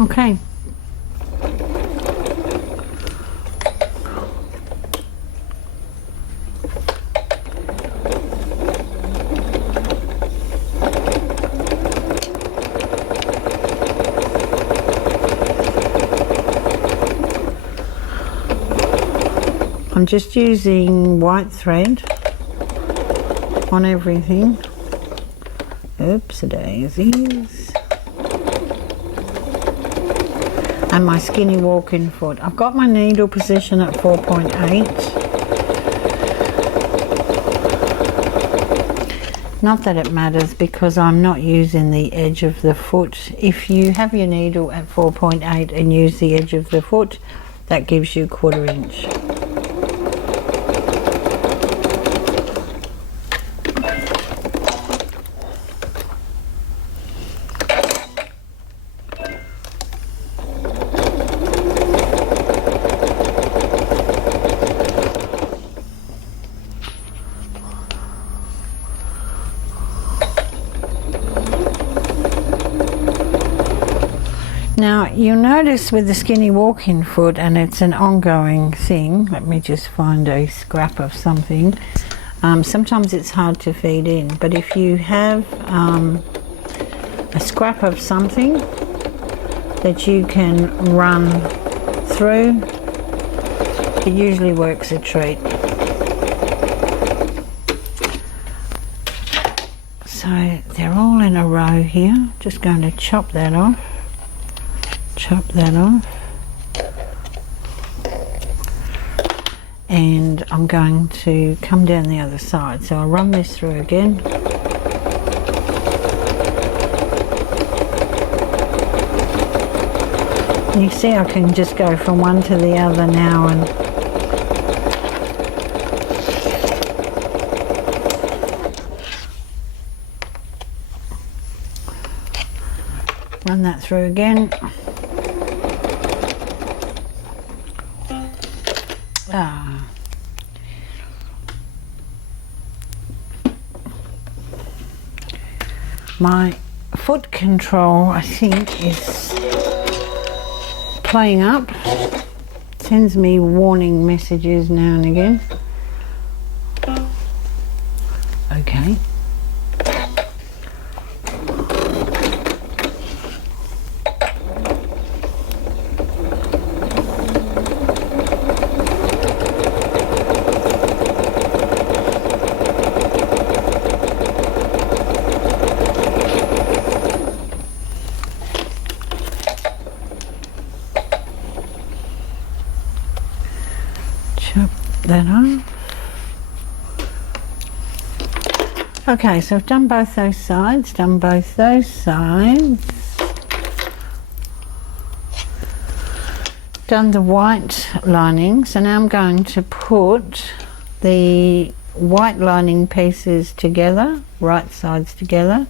Okay. I'm just using white thread on everything. Oops-a-daisies. And my skinny walking foot. I've got my needle position at 4.8. Not that it matters because I'm not using the edge of the foot. If you have your needle at 4.8 and use the edge of the foot, that gives you 1/4 inch. Now you'll notice with the skinny walking foot, and it's an ongoing thing, let me just find a scrap of something. Sometimes it's hard to feed in, but if you have a scrap of something that you can run through, it usually works a treat. So they're all in a row here. Just going to chop that off. Chop that off, and I'm going to come down the other side, so I'll run this through again. You see I can just go from one to the other now and run that through again. My foot control, I think, is playing up. Sends me warning messages now and again. Okay. That on. Okay, so I've done both those sides, done the white lining. So now I'm going to put the white lining pieces together, right sides together.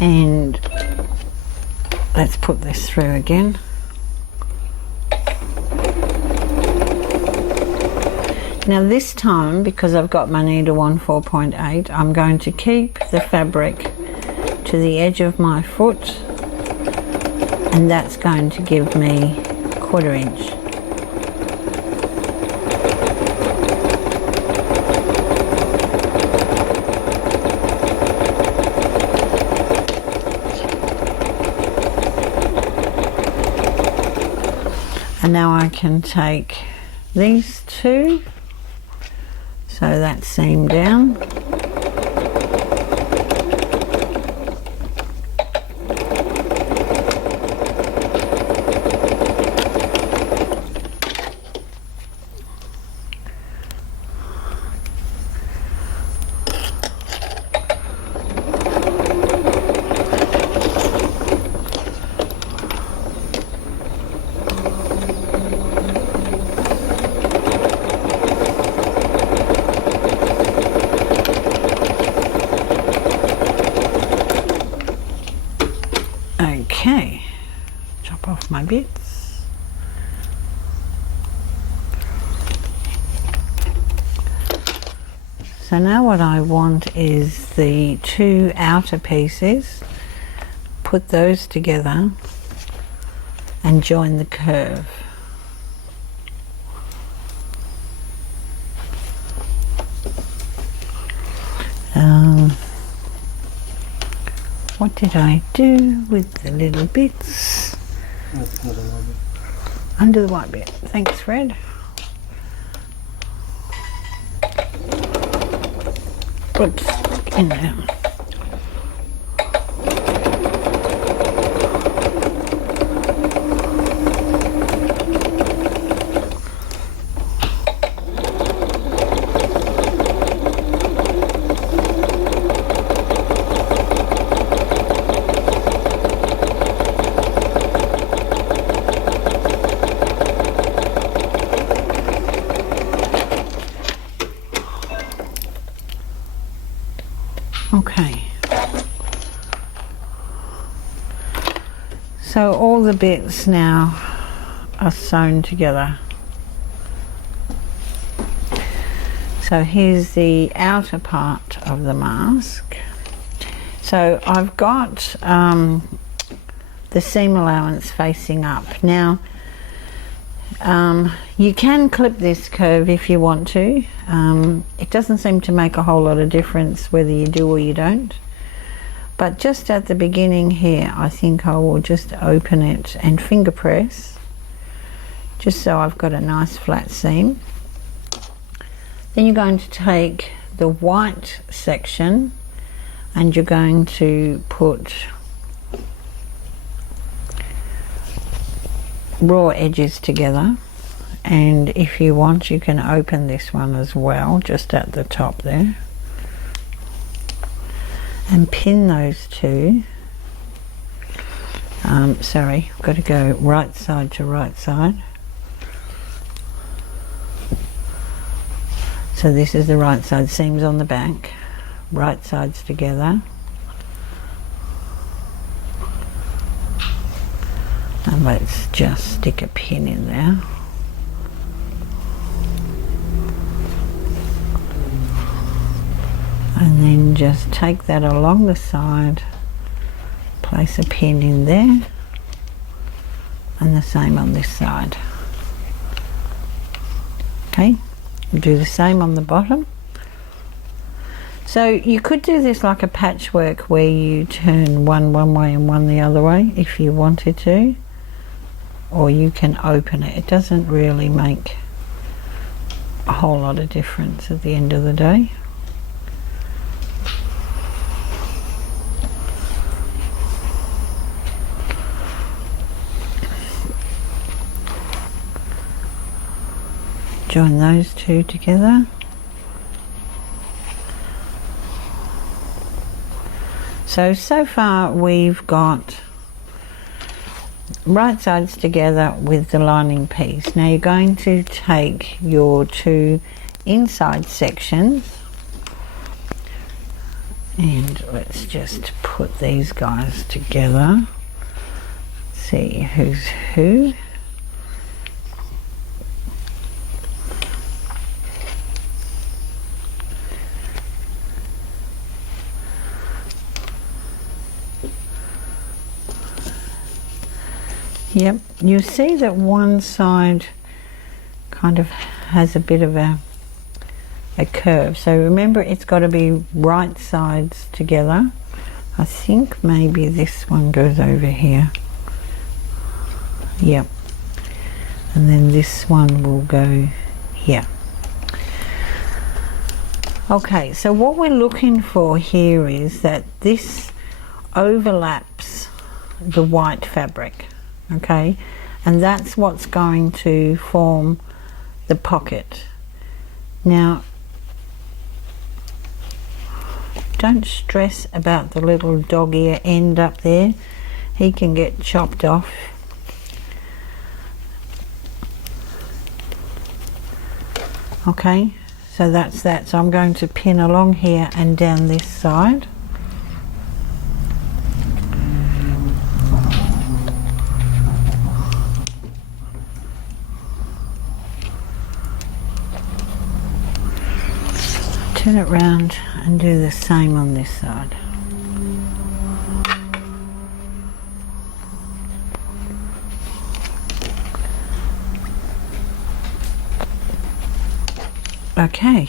And let's put this through again. Now this time, because I've got my needle on 4.8, I'm going to keep the fabric to the edge of my foot, and that's going to give me 1/4 inch. And now I can take these two, so that seam down. Okay, chop off my bits. So now what I want is the two outer pieces, put those together and join the curve. What did I do with the little bits? Under the white bit. Thanks, Fred. Oops, in there. Okay, so all the bits now are sewn together. So here's the outer part of the mask. So I've got the seam allowance facing up. Now you can clip this curve if you want to. It doesn't seem to make a whole lot of difference whether you do or you don't. But just at the beginning here, I think I will just open it and finger press, just so I've got a nice flat seam. Then you're going to take the white section and you're going to put raw edges together, and if you want you can open this one as well, just at the top there, and pin those two. Sorry, I've got to go right side to right side. So this is the right side, seams on the back, right sides together. And let's just stick a pin in there. And then just take that along the side, place a pin in there, and the same on this side. Okay, do the same on the bottom. So you could do this like a patchwork where you turn one way and one the other way if you wanted to, or you can open it. It doesn't really make a whole lot of difference at the end of the day. Join those two together. So far we've got right sides together with the lining piece. Now you're going to take your two inside sections and let's just put these guys together. See who's who. Yep, you see that one side kind of has a bit of a curve. So remember, it's got to be right sides together. I think maybe this one goes over here. Yep. And then this one will go here. Okay, so what we're looking for here is that this overlaps the white fabric. Okay, and that's what's going to form the pocket. Now don't stress about the little dog ear end up there, he can get chopped off. Okay, so that's that. So I'm going to pin along here and down this side. turn it round and do the same on this side. Okay,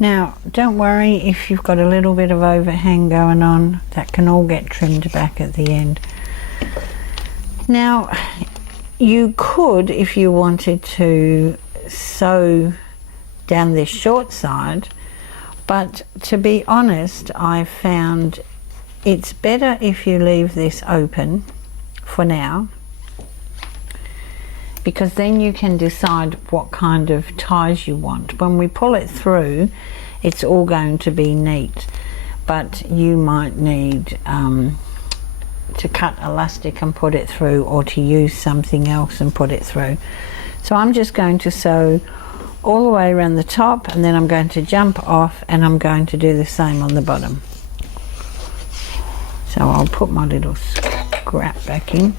now don't worry if you've got a little bit of overhang going on, that can all get trimmed back at the end. Now you could, if you wanted to, sew down this short side, but to be honest, I found it's better if you leave this open for now, because then you can decide what kind of ties you want. When we pull it through, it's all going to be neat, but you might need to cut elastic and put it through, or to use something else and put it through. So I'm just going to sew all the way around the top, and then I'm going to jump off and I'm going to do the same on the bottom. So I'll put my little scrap back in.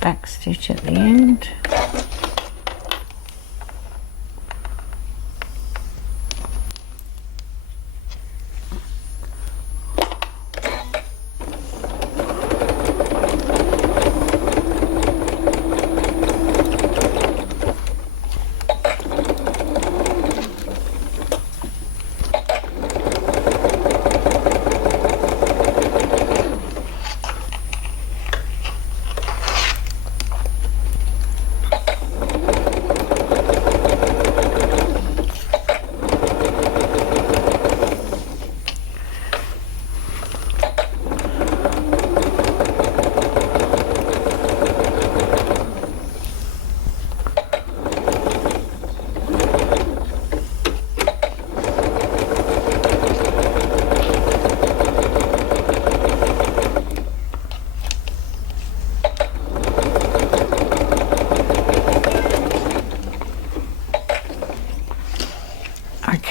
Back stitch at the end.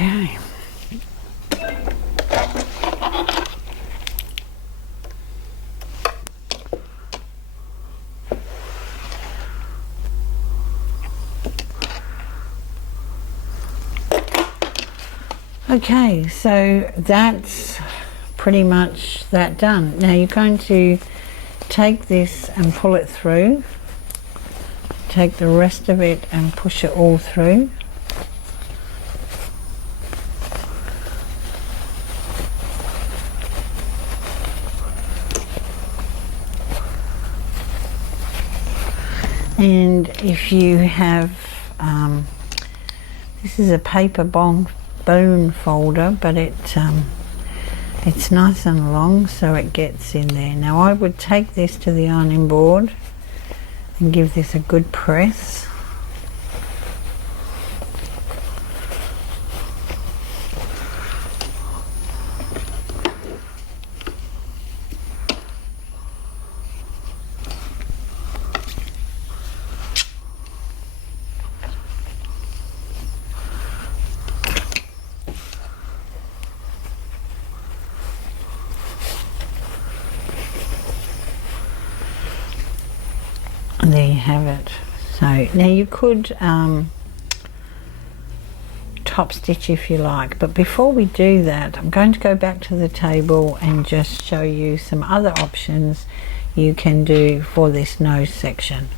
Okay. Okay, so that's pretty much that done. Now you're going to take this and pull it through. Take the rest of it and push it all through. And if you have, this is a paper bone folder, but it's nice and long, so it gets in there. Now I would take this to the ironing board and give this a good press. And there you have it. So now you could top stitch if you like, but before we do that, I'm going to go back to the table and just show you some other options you can do for this nose section.